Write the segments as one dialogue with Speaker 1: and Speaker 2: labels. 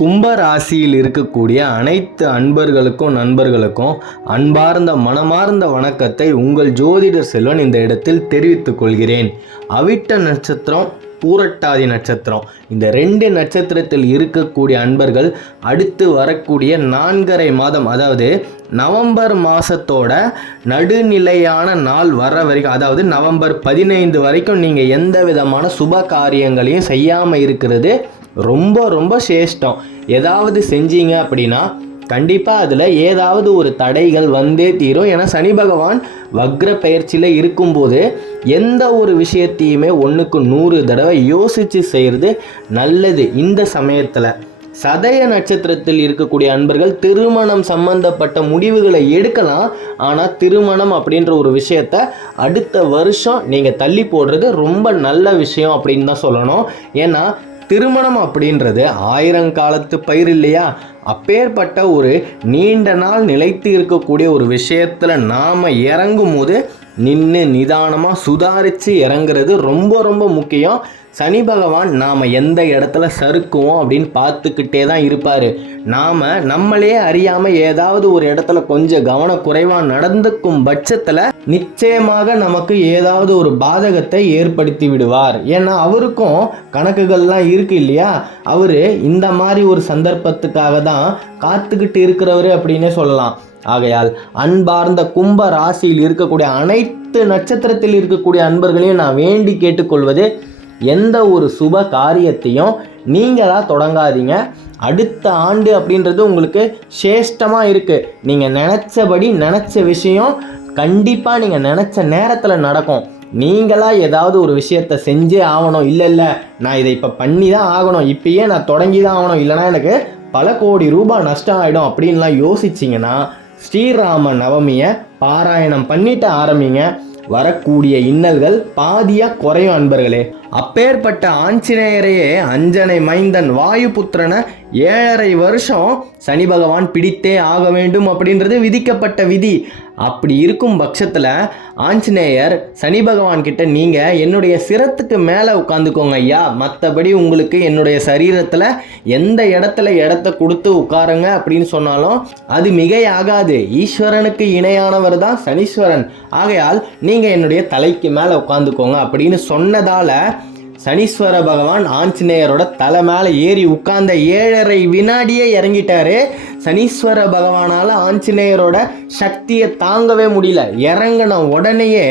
Speaker 1: கும்ப ராசியில் இருக்கக்கூடிய அனைத்து அன்பர்களுக்கும் நண்பர்களுக்கும் அன்பார்ந்த மனமார்ந்த வணக்கத்தை உங்கள் ஜோதிடர் செல்வன் இந்த இடத்தில் தெரிவித்துக் கொள்கிறேன். அவிட்ட நட்சத்திரம் பூரட்டாதி நட்சத்திரம். இந்த ரெண்டு நட்சத்திரத்தில் இருக்கக்கூடிய அன்பர்கள் அடுத்து வரக்கூடிய நான்கரை மாதம் அதாவது நவம்பர் மாதத்தோட நடுநிலையான நாள் வர வரைக்கும் அதாவது நவம்பர் பதினைந்து வரைக்கும் நீங்கள் எந்த விதமான சுப காரியங்களையும் செய்யாமல் இருக்கிறது. ரொம்ப ரொம்ப சேஷ்டம். ஏதாவது செஞ்சீங்க அப்படின்னா கண்டிப்பாக அதில் ஏதாவது ஒரு தடைகள் வந்தே தீரும். ஏன்னா சனி பகவான் வக்ர பயிற்சியில் இருக்கும்போது எந்த ஒரு விஷயத்தையுமே ஒன்றுக்கு நூறு தடவை யோசித்து செய்கிறது நல்லது இந்த சமயத்தில். சதய நட்சத்திரத்தில் இருக்கக்கூடிய அன்பர்கள் திருமணம் சம்பந்தப்பட்ட முடிவுகளை எடுக்கலாம். ஆனால் திருமணம் அப்படின்ற ஒரு விஷயத்த அடுத்த வருஷம் நீங்கள் தள்ளி போடுறது ரொம்ப நல்ல விஷயம் அப்படின்னு தான் சொல்லணும். ஏன்னா திருமணம் அப்படின்றது ஆயிரங்காலத்து பயிர் இல்லையா? அப்பேற்பட்ட ஒரு நீண்ட நாள் நிலைத்து இருக்கக்கூடிய ஒரு விஷயத்தில் நாம் இறங்கும் போது நின்று நிதானமாக சுதாரித்து இறங்குறது ரொம்ப ரொம்ப முக்கியம். சனி பகவான் நாம் எந்த இடத்துல சறுக்குவோம் அப்படின்னு பார்த்துக்கிட்டே தான் இருப்பார். நாம் நம்மளே அறியாமல் ஏதாவது ஒரு இடத்துல கொஞ்சம் கவனக்குறைவாக நடந்துக்கும் பட்சத்தில் நிச்சயமாக நமக்கு ஏதாவது ஒரு பாதகத்தை ஏற்படுத்தி விடுவார். ஏன்னா அவருக்கும் கணக்குகள்லாம் இருக்கு இல்லையா? அவர் இந்த மாதிரி ஒரு சந்தர்ப்பத்துக்காக தான் காத்துக்கிட்டு இருக்கிறவர் அப்படின்னே சொல்லலாம். ஆகையால் அன்பார்ந்த கும்ப ராசியில் இருக்கக்கூடிய அனைத்து நட்சத்திரத்தில் இருக்கக்கூடிய அன்பர்களையும் நான் வேண்டி கேட்டுக்கொள்வது எந்த ஒரு சுப காரியத்தையும் நீங்களாக தொடங்காதீங்க. அடுத்த ஆண்டு அப்படின்றது உங்களுக்கு சேஷ்டமாக இருக்குது நீங்கள் நினச்சபடி நினச்ச விஷயம் கண்டிப்பாக நீங்கள் நினச்ச நேரத்தில் நடக்கும். நீங்களாக ஏதாவது ஒரு விஷயத்த செஞ்சே ஆகணும். இல்லை இல்லை நான் இதை இப்போ பண்ணி தான் ஆகணும். இப்பயே நான் தொடங்கி தான் ஆகணும். இல்லைனா எனக்கு பல கோடி ரூபாய் நஷ்டம் ஆகிடும் அப்படின்லாம் யோசிச்சிங்கன்னா ஸ்ரீராம நவமியை பாராயணம் பண்ணிட்டு ஆரம்பிங்க. வரக்கூடிய இன்னல்கள் பாதியாக குறையும் அன்பர்களே. அப்பேற்பட்ட ஆஞ்சநேயரையே அஞ்சனை மைந்தன் வாயுபுத்திரனை ஏழரை வருஷம் சனி பகவான் பிடித்தே ஆக வேண்டும் அப்படின்றது விதிக்கப்பட்ட விதி. அப்படி இருக்கும் பட்சத்தில் ஆஞ்சநேயர் சனி பகவான் கிட்ட நீங்கள் என்னுடைய சிரத்துக்கு மேலே உட்காந்துக்கோங்க ஐயா. மற்றபடி உங்களுக்கு என்னுடைய சரீரத்தில் எந்த இடத்துல இடத்த கொடுத்து உட்காருங்க அப்படின்னு சொன்னாலும் அது மிகையாகாது. ஈஸ்வரனுக்கு இணையானவர் தான் சனீஸ்வரன். ஆகையால் நீங்கள் என்னுடைய தலைக்கு மேலே உட்காந்துக்கோங்க அப்படின்னு சொன்னதால் சனீஸ்வர பகவான் ஆஞ்சநேயரோட தலை மேலே ஏறி உட்கார்ந்த ஏழரை வினாடியே இறங்கிட்டாரு. சனீஸ்வர பகவானால் ஆஞ்சநேயரோட சக்தியை தாங்கவே முடியல. இறங்கின உடனேயே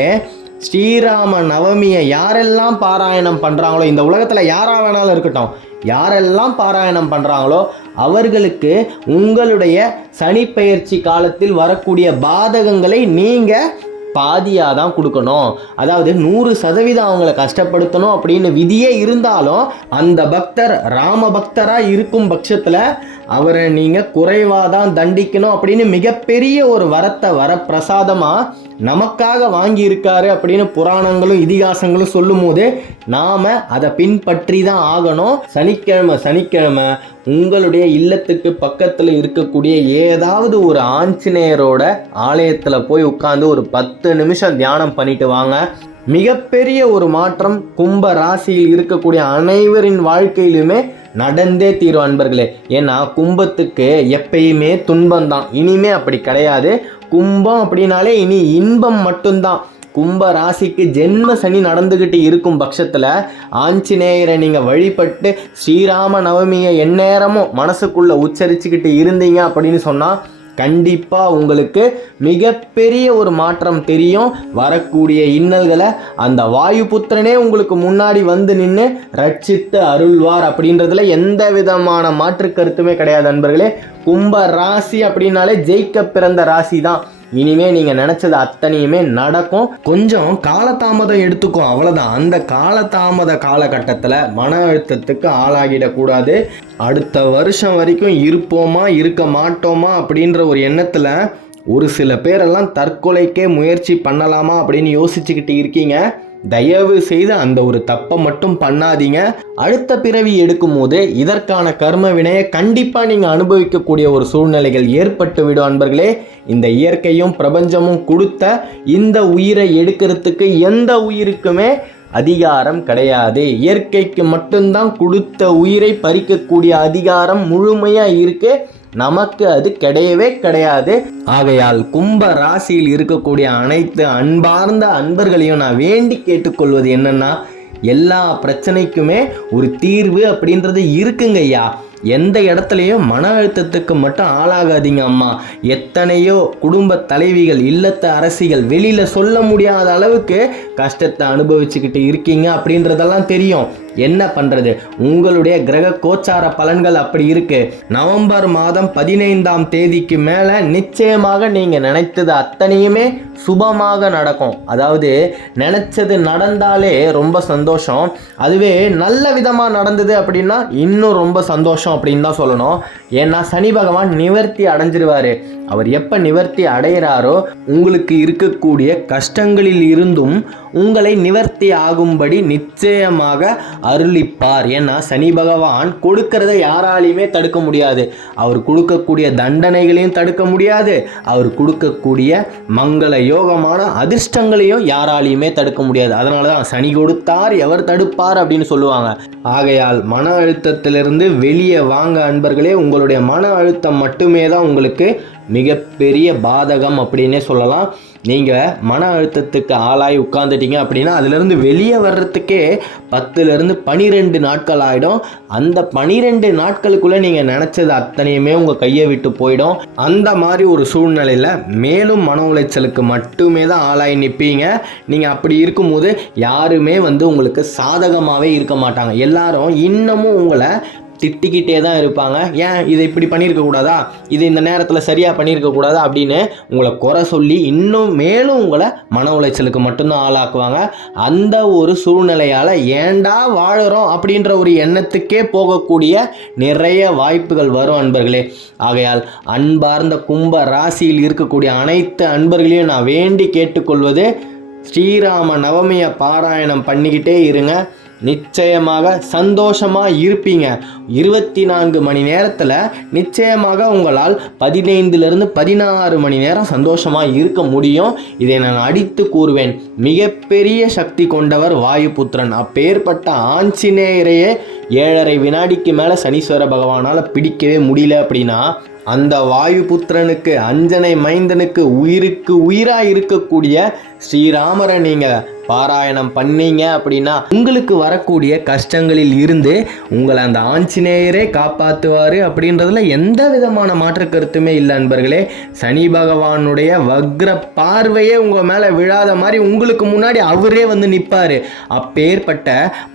Speaker 1: ஸ்ரீராம நவமியை யாரெல்லாம் பாராயணம் பண்ணுறாங்களோ இந்த உலகத்தில் யாராக வேணாலும் இருக்கட்டும் யாரெல்லாம் பாராயணம் பண்ணுறாங்களோ அவர்களுக்கு உங்களுடைய சனி பயிற்சி காலத்தில் வரக்கூடிய பாதகங்களை நீங்கள் பாதியாக தான் கொடுக்கணும். அதாவது நூறு சதவீதம் அவங்கள கஷ்டப்படுத்தணும் அப்படின்னு விதியே இருந்தாலும் அந்த பக்தர் ராம பக்தராக இருக்கும் பட்சத்தில் அவரை நீங்கள் குறைவாக தான் தண்டிக்கணும் அப்படின்னு மிகப்பெரிய ஒரு வரத்தை வர பிரசாதமாக நமக்காக வாங்கியிருக்காரு அப்படின்னு புராணங்களும் இதிகாசங்களும் சொல்லும் போது நாம் அதை பின்பற்றி தான் ஆகணும். சனிக்கிழமை சனிக்கிழமை உங்களுடைய இல்லத்துக்கு பக்கத்தில் இருக்கக்கூடிய ஏதாவது ஒரு ஆஞ்சநேயரோட ஆலயத்தில் போய் உட்காந்து ஒரு பத்து நிமிஷம் தியானம் பண்ணிட்டு வாங்க. மிகப்பெரிய ஒரு மாற்றம் கும்ப ராசியில் இருக்கக்கூடிய அனைவரின் வாழ்க்கையிலுமே நடந்தே தீரும் அன்பர்களே. ஏன்னா கும்பத்துக்கு எப்பயுமே துன்பம் தான் இனிமே அப்படி கிடையாது. கும்பம் அப்படின்னாலே இனி இன்பம் மட்டும்தான். கும்ப ராசிக்கு ஜென்ம சனி நடந்துக்கிட்டு இருக்கும் பட்சத்தில் ஆஞ்சநேயரை நீங்கள் வழிபட்டு ஸ்ரீராம நவமியை எந்நேரமும் மனசுக்குள்ளே உச்சரிச்சுக்கிட்டு இருந்தீங்க அப்படின்னு சொன்னால் கண்டிப்பாக உங்களுக்கு மிகப்பெரிய ஒரு மாற்றம் தெரியும். வரக்கூடிய இன்னல்களை அந்த வாயு புத்திரனே உங்களுக்கு முன்னாடி வந்து நின்று ரட்சித்து அருள்வார் அப்படின்றதுல எந்த விதமான மாற்று கருத்துமே கிடையாது நண்பர்களே கும்ப ராசி அப்படின்னாலே ஜெயிக்க பிறந்த ராசி தான் இனிமே நீங்க நினைச்சது அத்தனையுமே நடக்கும். கொஞ்சம் காலதாமதம் எடுத்துக்கும் அவ்வளவுதான். அந்த காலதாமத காலகட்டத்தில் மன அழுத்தத்துக்கு ஆளாகிடக்கூடாது. அடுத்த வருஷம் வரைக்கும் இருப்போமா இருக்க மாட்டோமா அப்படின்ற ஒரு எண்ணத்தில் ஒரு சில பேரெல்லாம் தற்கொலைக்கே முயற்சி பண்ணலாமா அப்படின்னு யோசிச்சுக்கிட்டு இருக்கீங்க. தயவு செய்து அந்த ஒரு தப்பை மட்டும் பண்ணாதீங்க. அடுத்த பிறவி எடுக்கும் போது இதற்கான கர்ம வினையை கண்டிப்பாக நீங்கள் அனுபவிக்கக்கூடிய ஒரு சூழ்நிலைகள் ஏற்பட்டு விடும் அன்பர்களே. இந்த இயற்கையும் பிரபஞ்சமும் கொடுத்த இந்த உயிரை எடுக்கிறதுக்கு எந்த உயிருக்குமே அதிகாரம் கிடையாது. இயற்கைக்கு மட்டும்தான் கொடுத்த உயிரை பறிக்கக்கூடிய அதிகாரம் முழுமையாக இருக்குது நமக்கு அது கிடையவே கிடையாது. ஆகையால் கும்ப ராசியில் இருக்கக்கூடிய அனைத்து அன்பார்ந்த அன்பர்களையும் நான் வேண்டி கேட்டுக்கொள்வது என்னன்னா எல்லா பிரச்சனைக்குமே ஒரு தீர்வு அப்படின்றது இருக்குங்க ஐயா. எந்த இடத்துலையும் மன அழுத்தத்துக்கு மட்டும் ஆளாகாதீங்க அம்மா. எத்தனையோ குடும்ப தலைவிகள் இல்லத்த அரசிகள் வெளியில் சொல்ல முடியாத அளவுக்கு கஷ்டத்தை அனுபவிச்சுக்கிட்டு இருக்கீங்க அப்படின்றதெல்லாம் தெரியும். என்ன பண்ணுறது உங்களுடைய கிரக கோச்சார பலன்கள் அப்படி இருக்குது நவம்பர் மாதம் பதினைந்தாம் தேதிக்கு மேலே நிச்சயமாக நீங்கள் நினைத்தது அத்தனையுமே சுபமாக நடக்கும். அதாவது நினச்சது நடந்தாலே ரொம்ப சந்தோஷம். அதுவே நல்ல விதமாக நடந்தது அப்படின்னா இன்னும் ரொம்ப சந்தோஷம் அப்படின்னு தான் சொல்லணும். ஏன்னா சனி பகவான் நிவர்த்தி அடைஞ்சிருவார். அவர் எப்போ நிவர்த்தி அடைகிறாரோ உங்களுக்கு இருக்கக்கூடிய கஷ்டங்களில் இருந்தும் உங்களை நிவர்த்தி ஆகும்படி நிச்சயமாக அருளிப்பார். ஏன்னா சனி பகவான் கொடுக்கறத யாராலையுமே தடுக்க முடியாது. அவர் கொடுக்கக்கூடிய தண்டனைகளையும் தடுக்க முடியாது. அவர் கொடுக்கக்கூடிய மங்கள யோகமான அதிர்ஷ்டங்களையும் யாராலையுமே தடுக்க முடியாது. அதனால தான் சனி கொடுத்தார் எவர் தடுப்பார் அப்படின்னு சொல்லுவாங்க. ஆகையால் மன அழுத்தத்திலிருந்து வெளியே வாங்க அன்பர்களே உங்களுடைய மன அழுத்தம் மட்டுமே தான் உங்களுக்கு மிகப்பெரிய பாதகம் அப்படின்னே சொல்லலாம். நீங்கள் மன அழுத்தத்துக்கு ஆளாகி உட்காந்துட்டீங்க அப்படின்னா அதுலேருந்து வெளியே வர்றதுக்கே பத்துலேருந்து பனிரெண்டு நாட்கள் ஆகிடும் அந்த பனிரெண்டு நாட்களுக்குள்ளே நீங்கள் நினச்சது அத்தனையுமே உங்கள் கையை விட்டு போயிடும். அந்த மாதிரி ஒரு சூழ்நிலையில் மேலும் மன உளைச்சலுக்கு மட்டுமே தான் ஆளாகி நிற்பீங்க. நீங்கள் அப்படி இருக்கும்போது யாருமே வந்து உங்களுக்கு சாதகமாகவே இருக்க மாட்டாங்க. எல்லாரும் இன்னமும் உங்களை திட்டிக்கிட்டே தான் இருப்பாங்க. ஏன் இதை இப்படி பண்ணியிருக்க கூடாதா? இது இந்த நேரத்தில் சரியாக பண்ணியிருக்க கூடாதா? அப்படின்னு உங்களை குறை சொல்லி இன்னும் மேலும் உங்களை மன உளைச்சலுக்கு மட்டும்தான் ஆளாக்குவாங்க. அந்த ஒரு சூழ்நிலையால் ஏண்டா வாழறோம் அப்படின்ற ஒரு எண்ணத்துக்கே போகக்கூடிய நிறைய வாய்ப்புகள் வரும் அன்பர்களே. ஆகையால் அன்பார்ந்த கும்ப ராசியில் இருக்கக்கூடிய அனைத்து அன்பர்களையும் நான் வேண்டி கேட்டுக்கொள்வது ஸ்ரீராம நவமியை பாராயணம் பண்ணிக்கிட்டே இருங்க. நிச்சயமாக சந்தோஷமாக இருப்பீங்க. இருபத்தி நான்கு மணி நேரத்தில் நிச்சயமாக உங்களால் பதினைந்துலேருந்து பதினாறு மணி நேரம் சந்தோஷமாக இருக்க முடியும். இதை நான் அடித்து கூறுவேன். மிகப்பெரிய சக்தி கொண்டவர் வாயுபுத்திரன். அப்பேற்பட்ட ஆஞ்சநேயரையே ஏழரை வினாடிக்கு மேலே சனீஸ்வர பகவானால் பிடிக்கவே முடியல அப்படின்னா அந்த வாயுபுத்திரனுக்கு அஞ்சனை மைந்தனுக்கு உயிருக்கு உயிராக இருக்கக்கூடிய ஸ்ரீராமரை நீங்கள் பாராயணம் பண்ணீங்க அப்படின்னா உங்களுக்கு வரக்கூடிய கஷ்டங்களில் இருந்து உங்களை அந்த ஆஞ்சநேயரே காப்பாற்றுவார் அப்படின்றதுல எந்த விதமான மாற்று கருத்துமே இல்லை நண்பர்களே சனி பகவானுடைய வக்ர பார்வையே உங்கள் மேலே விழாத மாதிரி உங்களுக்கு முன்னாடி அவரே வந்து நிற்பார் அப்பேற்பட்ட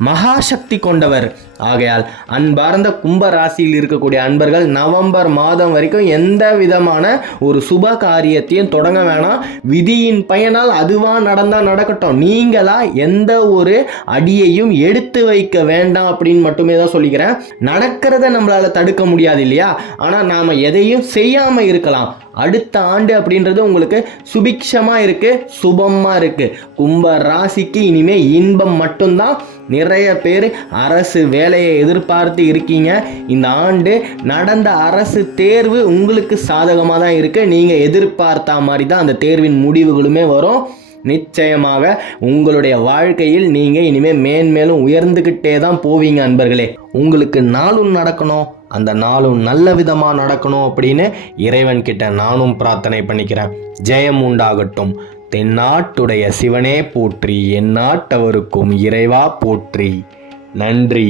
Speaker 1: மகாசக்தி கொண்டவர். ஆகையால் அன்பார்ந்த கும்ப ராசியில் இருக்கக்கூடிய அன்பர்கள் நவம்பர் மாதம் வரை வரைக்கும் எந்த விதமான ஒரு சுப காரியத்தையும் தொடங்க வேணாம். விதியின் பயனால் அதுவா நடந்தா நடக்கட்டும். நீங்களா எந்த ஒரு அடியையும் எடுத்து வைக்க வேண்டாம் அப்படின்னு மட்டுமே தான் சொல்லிக்கிறேன். நடக்கிறத நம்மளால தடுக்க முடியாது இல்லையா? ஆனால் நாம் எதையும் செய்யாமல் இருக்கலாம். அடுத்த ஆண்டு அப்படின்றது உங்களுக்கு சுபிக்ஷமாக இருக்குது சுபமாக இருக்குது கும்ப ராசிக்கு இனிமே இன்பம் மட்டும்தான். நிறைய பேர் அரசு வேலையை எதிர்பார்த்து இருக்கீங்க. இந்த ஆண்டு நடந்த அரசு தேர்வு உங்களுக்கு சாதகமாக தான் இருக்குது நீங்கள் எதிர்பார்த்த மாதிரி தான் அந்த தேர்வின் முடிவுகளுமே வரும். நிச்சயமாக உங்களுடைய வாழ்க்கையில் நீங்கள் இனிமேல் மேன்மேலும் உயர்ந்துக்கிட்டே தான் போவீங்க அன்பர்களே. உங்களுக்கு நாளும் நடக்கணும். அந்த நாளும் நல்ல விதமாக நடக்கணும் அப்படின்னு இறைவன் கிட்ட நானும் பிரார்த்தனை பண்ணிக்கிறேன். ஜெயம் உண்டாகட்டும். தென்னாட்டுடைய சிவனே போற்றி எந்நாட்டவருக்கும் இறைவா போற்றி. நன்றி.